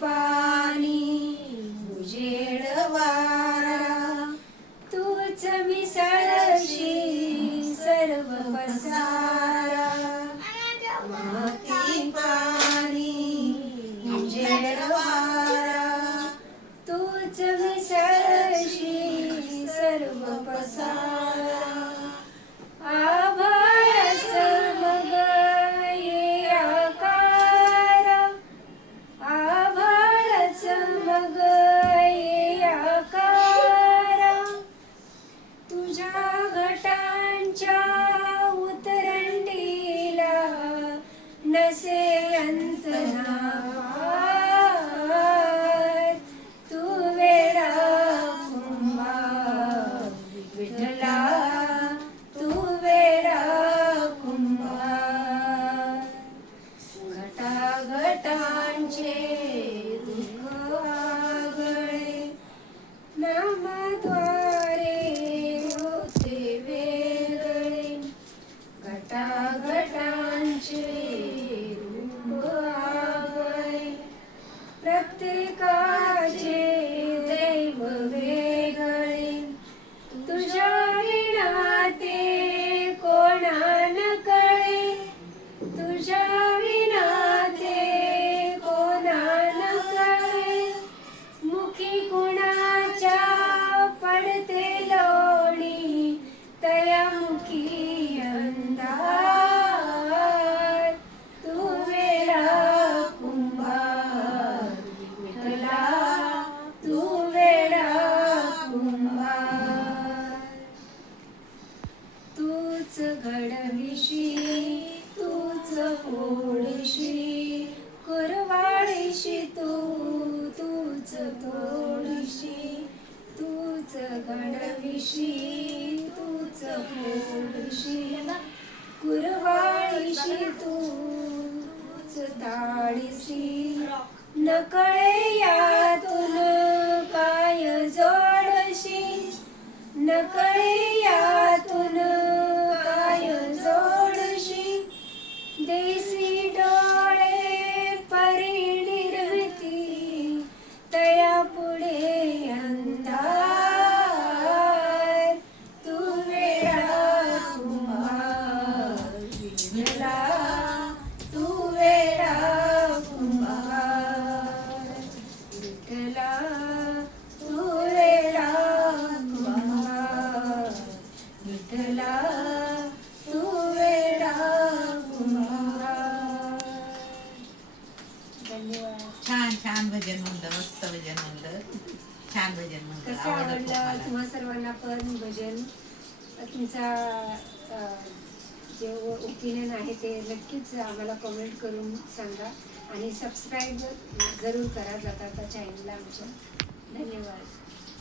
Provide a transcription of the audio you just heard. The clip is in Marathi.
पाणी उजेड वारा तूच मिसळशी सर्व पसारा माती पाणी उजेड वारा तूच मिसळशी सर्व पसारा आभाळाचं मग ये आकार आभाळाचं मग ये आकार तुझ्या घटांच्या उतरंडीला नसे अंत ना पार तू वेडा कुंभार विठ्ठला तू वेडा कुंभार घटाघटांचे दुःख आगळे नामाद्वारे होते वेगळे घटाघटांचे रूप आगळे प्रत्येकाचे दैव वेगळे तुझ्या विना ते कोणा न कळे तुझ्या विना ते कोणा न कळे मुखी कुणाच्या पडते लोणी तया मुखी अंधार तू वेडा कुंभार विठ्ठला तू वेडा कुंभार तूच घडविशी तूच फोडशी कुरवाडीशी तूच तोडशी तूच घडविशी तूच फोडशी कुरवाडीशी तूच ताडीशी नकळे यातून काय जोडशी नकळे यातून काय जोडशी देसी डोळे परिनिर्मिती तया पुढे अंधार तू वेडा कुंभार विठ्ठला तू वेडा कुंभार विठ्ठला तू वेडा कुंभार विठ्ठला तू वेडा कुंभार. धन्यवाद. छान छान भजन म्हणलं, मस्त भजन म्हणलं, छान भजन म्हणलं. कसं आवडलं तुम्हा सर्वांना पण भजन? तुमचा जे ओपिनियन आहे ते नक्कीच आम्हाला कमेंट करून सांगा आणि सबस्क्राईब जरूर करा जाता चॅनलला आमच्या. धन्यवाद.